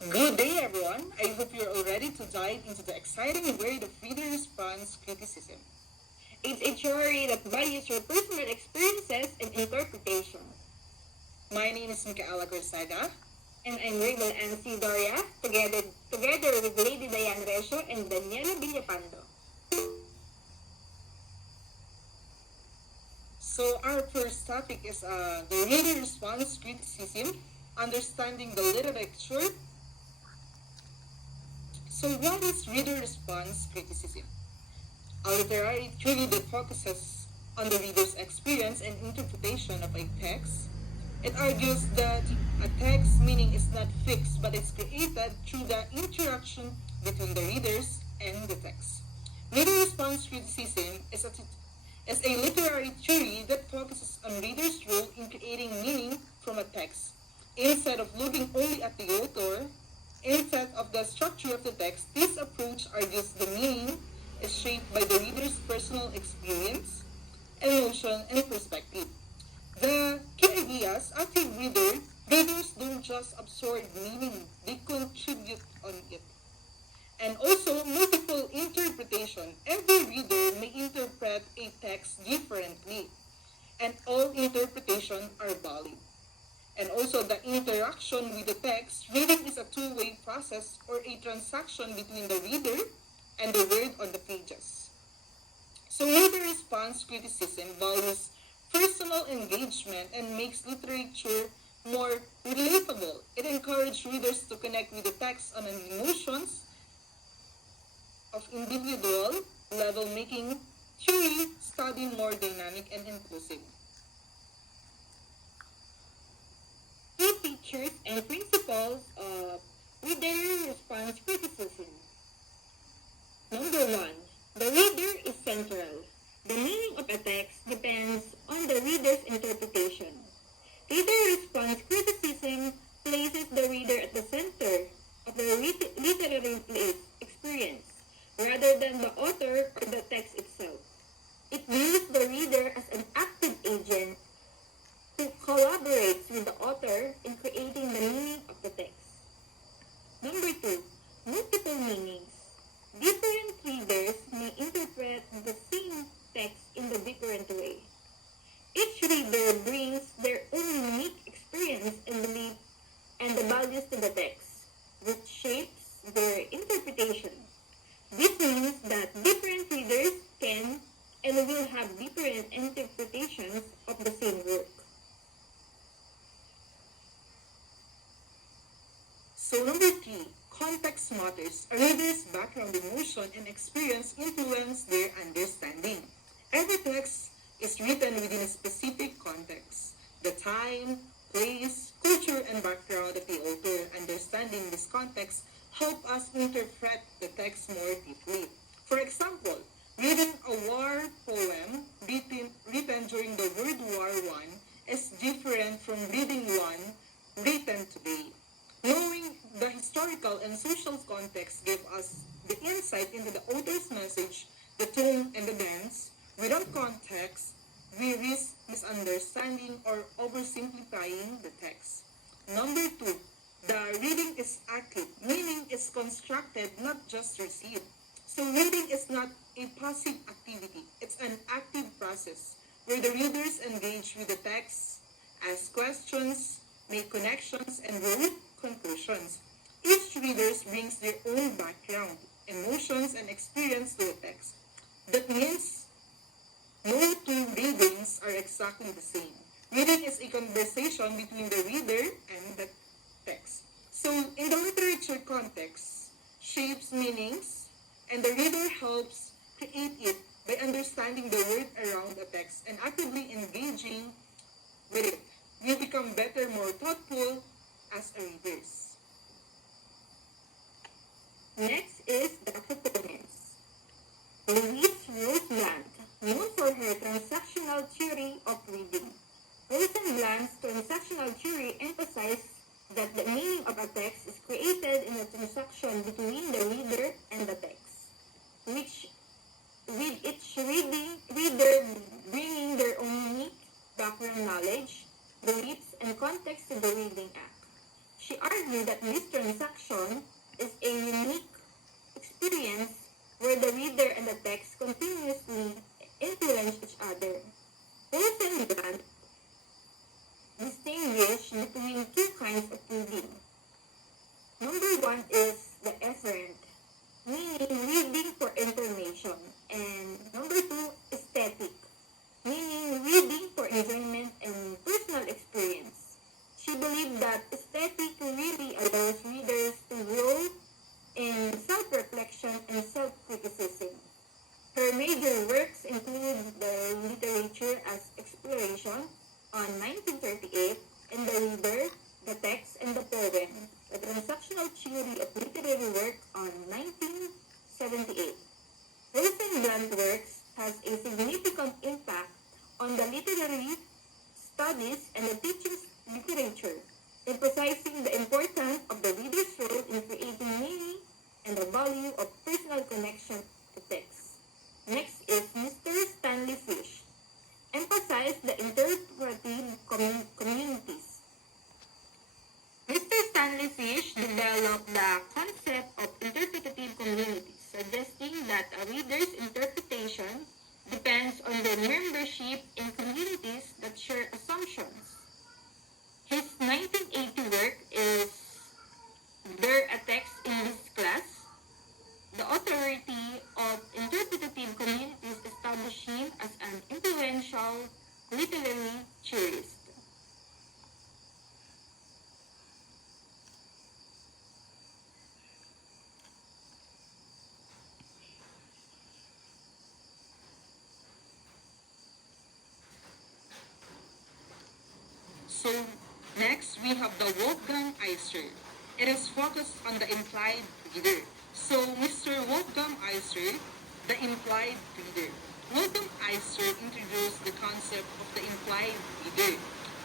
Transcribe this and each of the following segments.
Good day, everyone. I hope you're all ready to dive into the exciting world of reader response criticism. It's a theory that values your personal experiences and interpretation. My name is Micaela Corsaga. And I'm Rebel MC Doria, together with Lady Diane Resio and Daniela Villapando. So, our first topic is the reader response criticism, understanding the literature. So, what is reader response criticism? A literary theory that focuses on the reader's experience and interpretation of a text. It argues that a text's meaning is not fixed but is created through the interaction between the readers and the text. Reader response criticism is a literary theory that focuses on readers' role in creating meaning from a text. Instead of looking only at the author, instead of the structure of the text, this approach argues the meaning is shaped by the reader's personal experience, emotion, and perspective. The key ideas, active readers don't just absorb meaning, they contribute on it. And also, multiple interpretation. Every reader may interpret a text differently, and all interpretations are valid. And also, the interaction with the text, reading is a two-way process or a transaction between the reader and the word on the pages. So reader response criticism values personal engagement and makes literature more relatable. It encourages readers to connect with the text on an emotions of individual level, making theory study more dynamic and inclusive. Key features and principles of reader response criticism. Number one, the reader is central. The meaning of a text depends on the reader's interpretation. Reader response criticism places the reader at the center of the literary experience, rather than the author or the text itself. It views the reader as an active agent who collaborates with the author in creating the meaning of the text. Number two, multiple meanings. Different readers may interpret the same text in a different way. Each reader brings their own unique experience and belief and the values to the text, which shapes their interpretation. This means that different readers can and will have different interpretations of the same work. So number three, context matters. A reader's background, emotion, and experience influence their understanding. Every text is written within a specific context. The time, place, culture, and background of the author. Understanding this context help us interpret the text more deeply. For example, reading a war poem written during the World War I is different from reading one written today. Knowing the historical and social context give us the insight into the author's message, the tone, and the dance. Without context, we risk misunderstanding or oversimplifying the text. Number two, the reading is active, meaning it's constructed, not just received. So reading is not a passive activity, it's an active process where the readers engage with the text, ask questions, make connections, and draw conclusions. Each reader brings their own background, emotions, and experience to the text. That means no two readings are exactly the same. Reading is a conversation between the reader and the text. So, in the literature context, shapes meanings, and the reader helps create it by understanding the word around a text and actively engaging with it. We become better, more thoughtful as a readers. Next is the proponents. Louise Roseland, known for her transactional theory of reading. Roseland's transactional theory emphasizes that the meaning of a text is created in a transaction between the reader and the text, which with each reader bringing their own unique background knowledge, beliefs, and context to the reading act. She argued that this transaction is a unique experience where the reader and the text continuously influence each other. Rosenblatt distinguished between two kinds of reading. Number one is the efferent, meaning reading for information, and number two, aesthetic, meaning reading for enjoyment and personal experience. She believed that aesthetic really allows readers to grow in self-reflection and self-criticism. Her major works include The Literature as Exploration on 1938 and The Reader, the Text, and the Poem, a transactional theory of literary work on 1978. Rosenblatt's works has a significant impact on the literary studies and the teaching of literature, emphasizing the importance of the reader's role in creating meaning and the value of personal connection to text. Next is Mr. Stanley Fish, emphasized the interpretive communities. Mr. Stanley Fish developed the concept of interpretative communities, suggesting that a reader's interpretation depends on their membership in communities that share assumptions. His 1980 work is There a Text in This Class? The authority of interpretative communities established him as an influential literary theorist. So next we have the Wolfgang Iser. It is focused on the implied reader. So Mr. Wolfgang Iser, the implied reader. Wolfgang Iser introduced the concept of the implied reader,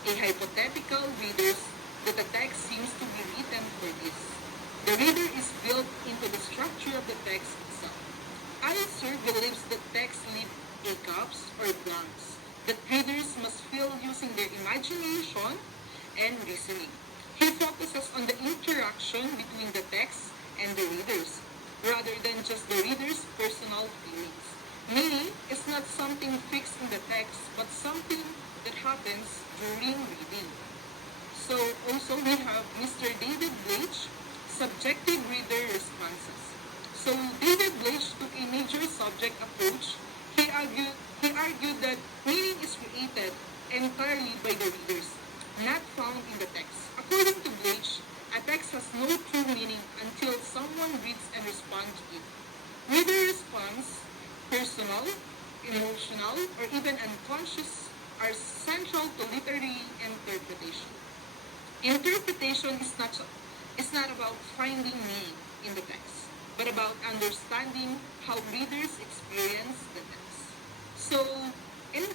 a hypothetical reader that the text seems to be written for this. The reader is built into the structure of the text itself. Iser believes that text leave a gaps or blanks that readers must fill using their imagination and reasoning. He focuses on the interaction between the text and the readers, rather than just the reader's personal feelings. Meaning is not something fixed in the text, but something that happens during reading. So also we have Mr. David Bleich, subjective reader responses. So David Bleich took a major subject approach. He argued that meaning is created entirely by the readers, not found in the text. According to Bleich, a text has no true meaning until someone reads and responds to it. Reader response, personal, emotional, or even unconscious, are central to literary interpretation. Interpretation is not about finding meaning in the text, but about understanding how readers experience the text. So, in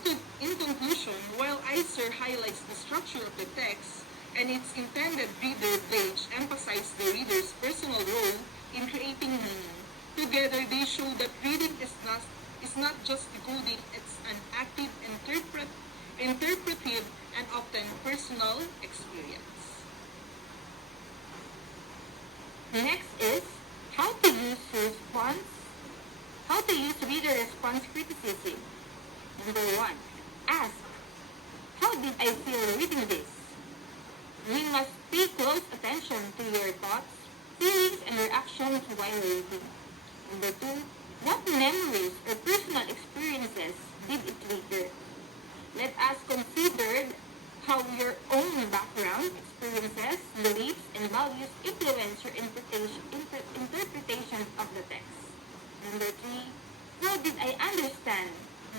conclusion, while Iser highlights the structure of the text and its intended reader, Bleich emphasized the reader's personal role in creating meaning. Together, they show that reading is not just decoding; it's an active, interpretive, and often personal experience. Next is how to use reader response criticism. Number one, ask, how did I feel reading this? We must pay close attention to your thoughts, feelings, and reactions while reading. Number two, what memories or personal experiences did it trigger? Let us consider how your own background, experiences, beliefs, and values influence your interpretation of the text. Number three, how did I understand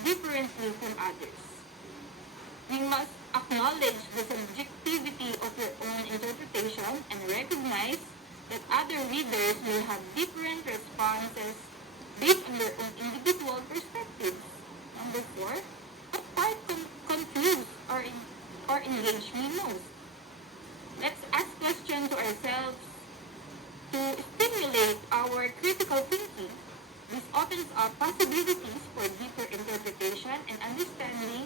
differently from others? We must acknowledge the subjectivity of your own interpretation and recognize that other readers may have different responses based on their own individual perspectives. Number four, what part confused or engaged me most? Let's ask questions to ourselves to stimulate our critical thinking. This opens up possibilities for deeper interpretation and understanding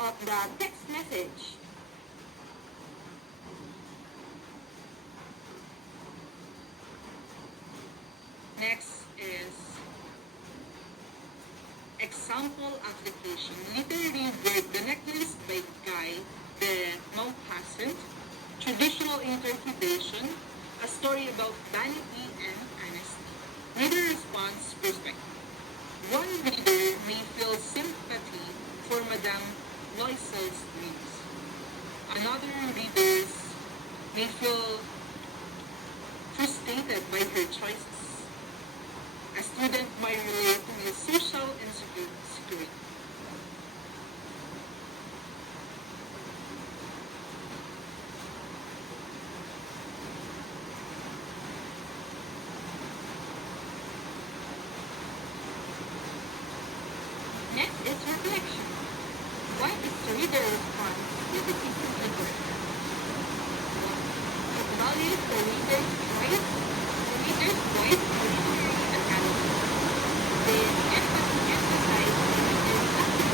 of the text message. Next is example application. Literary verb, the necklace by Guy de Maupassant. Traditional interpretation, a story about vanity and honesty. Reader response perspective. One reader may feel sympathy for Madame Loisel's dreams. Another readers may feel frustrated by her choices. A student might relate to his social insecurity. Next is reflection. Why is the reader response critically important? It values the reader's choice, originally and analysis. The empathy emphasizes the reader's active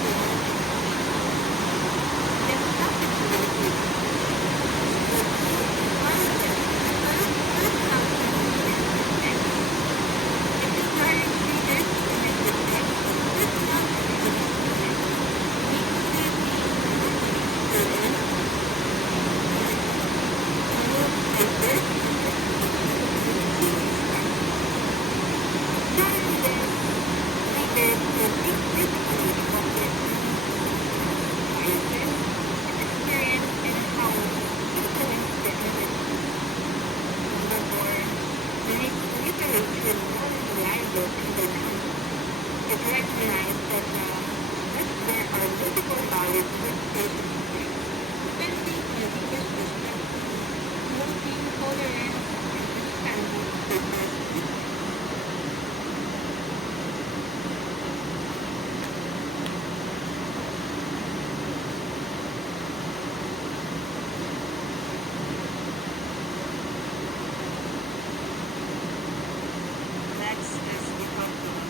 Next is the conclusion.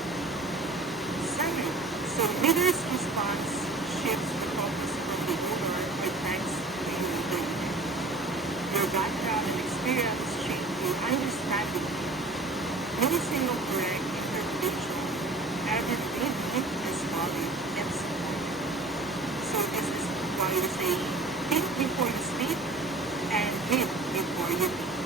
Summary. So reader's response shifts the focus from the owner or text to the reader. Your background and experience shape your understanding. No single correct interpretation ever made weakness valid and support. So this is why we say think before you speak and read before you think.